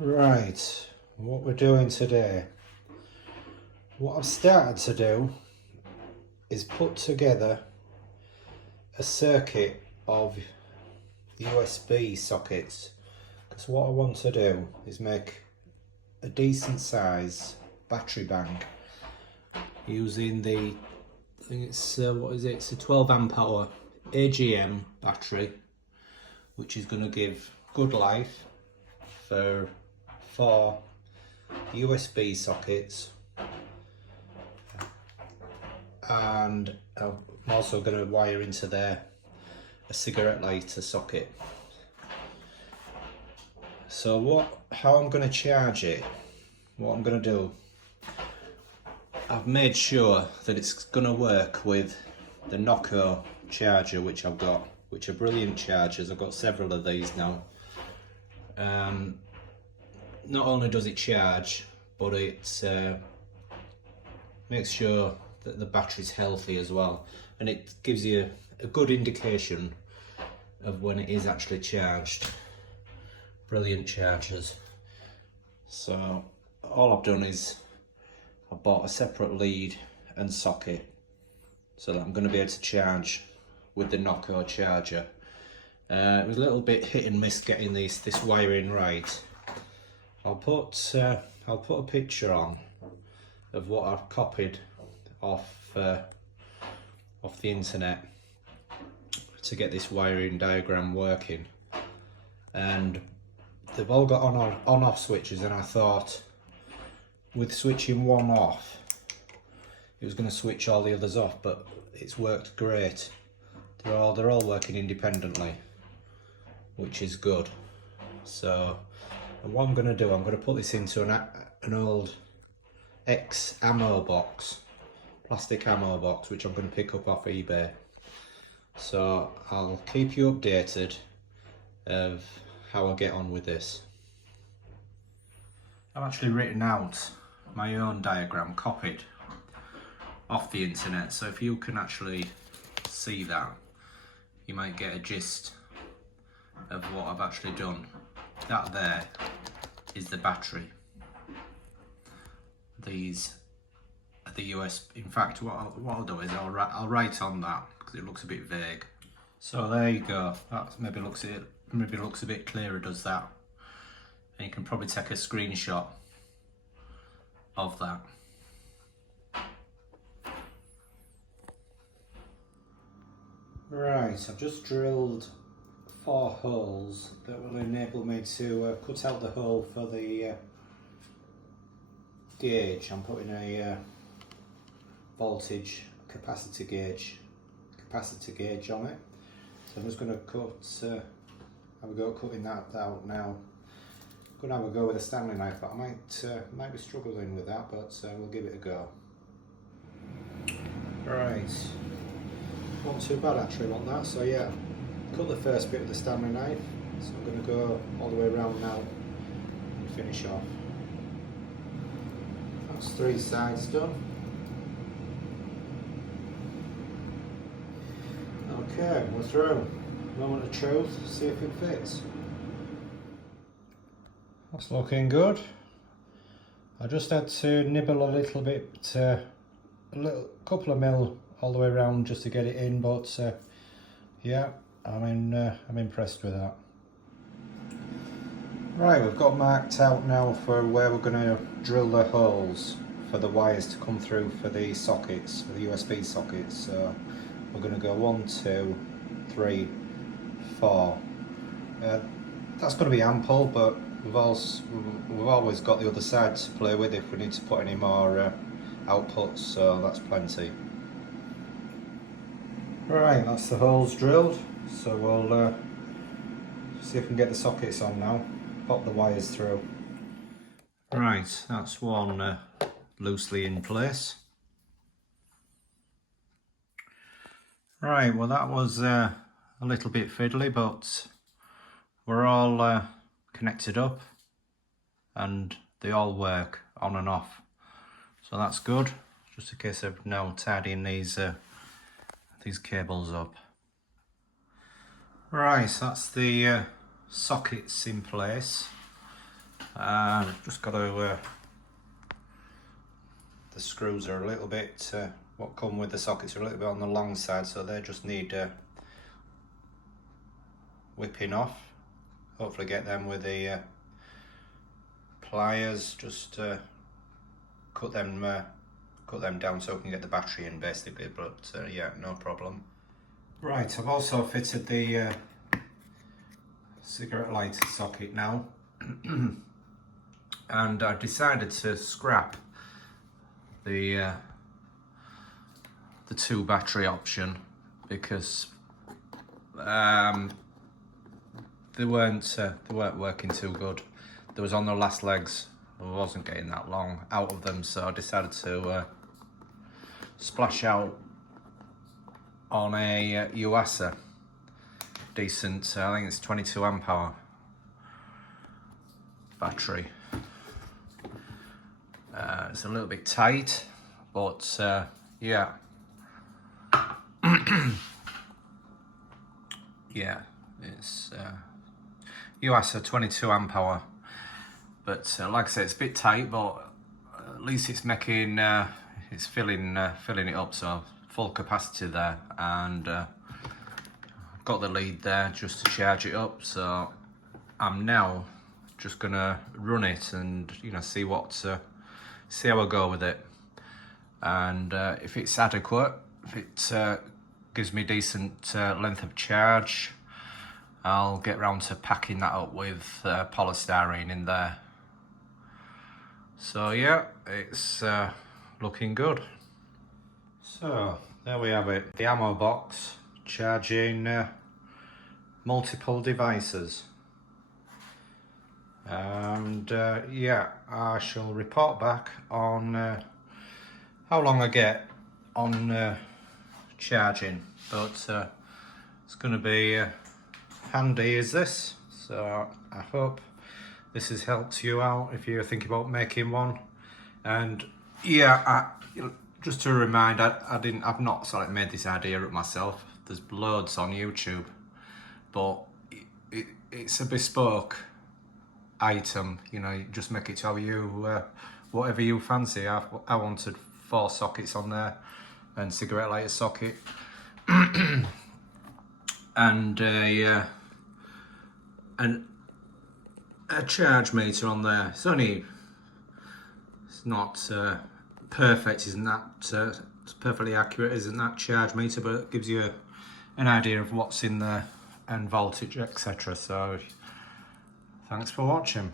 Right, what we're doing today. What I've started to do is put together a circuit of USB sockets. Because what I want to do is make a decent size battery bank using the, I think it's, what is it? It's a 12 amp hour AGM battery, which is going to give good life for 4 USB sockets, and I'm also going to wire into there a cigarette lighter socket. So how I'm going to charge it, what I'm going to do, I've made sure that it's going to work with the Noco charger which I've got, which are brilliant chargers. I've got several of these now. Not only does it charge, but it makes sure that the battery's healthy as well, and it gives you a good indication of when it is actually charged. Brilliant chargers. So all I've done is I bought a separate lead and socket so that I'm going to be able to charge with the Noco charger. It was a little bit hit and miss getting this wiring right. I'll put a picture on of what I've copied off the internet to get this wiring diagram working, and they've all got on-off switches, and I thought with switching one off it was going to switch all the others off, but it's worked great. They're all working independently, which is good. So what I'm going to do, I'm going to put this into an old ammo box, plastic ammo box, which I'm going to pick up off eBay. So I'll keep you updated of how I get on with this. I've actually written out my own diagram, copied off the internet, so if you can actually see that, you might get a gist of what I've actually done. That there is the battery. These are the US. In fact, what I'll do is I'll write on that because it looks a bit vague. So there you go. That maybe looks a bit clearer, does that? And you can probably take a screenshot of that. Right, I've just drilled 4 holes that will enable me to cut out the hole for the gauge. I'm putting a voltage capacitor gauge on it. So I'm just going to have a go at cutting that out now. I'm going to have a go with a Stanley knife, but I might be struggling with that, but we'll give it a go. Right, not too bad actually on that. So yeah, cut the first bit with the Stanley knife, so I'm going to go all the way around now and finish off. That's 3 sides done. Okay, we're through. Moment of truth, see if it fits. That's looking good. I just had to nibble a little bit, a couple of mil all the way around just to get it in, but yeah, I'm impressed with that. Right, we've got marked out now for where we're going to drill the holes for the wires to come through for the sockets, for the USB sockets. So we're going to go 1, 2, 3, 4. That's going to be ample, but we've always got the other side to play with if we need to put any more outputs, so that's plenty. Right, that's the holes drilled, so we'll see if we can get the sockets on now, pop the wires through. Right, that's one loosely in place. Right, well that was a little bit fiddly, but we're all connected up and they all work on and off, so that's good. Just a case of now tidying these cables up. Right, that's the sockets in place. Just got to, the screws are a little bit, what come with the sockets are a little bit on the long side, so they just need whipping off. Hopefully get them with the pliers, just cut them down so we can get the battery in basically, but yeah, no problem. Right, I've also fitted the cigarette lighter socket now. And I've decided to scrap the 2 battery option because they weren't working too good. They was on the last legs. I wasn't getting that long out of them, so I decided to splash out on a Yuasa decent. I think it's 22 amp hour battery. It's a little bit tight, but yeah. Yeah, it's Yuasa 22 amp hour, but like I said, it's a bit tight, but at least it's making it's filling it up, so full capacity there, and got the lead there just to charge it up. So I'm now just gonna run it and see how I go with it, and if it's adequate, if it gives me decent length of charge, I'll get round to packing that up with polystyrene in there. So yeah, it's looking good. So there we have it, the ammo box charging multiple devices. And yeah, I shall report back on how long I get on charging, but it's going to be handy as this, so I hope this has helped you out if you're thinking about making one. And yeah, just to remind, I've not sort of made this idea up myself. There's loads on YouTube, but it's a bespoke item. You just make it to how you whatever you fancy. I wanted 4 sockets on there and cigarette lighter socket and a charge meter on there. It's not perfect, isn't that it's perfectly accurate, isn't that charge meter, but it gives you an idea of what's in there and voltage, etc. So thanks for watching.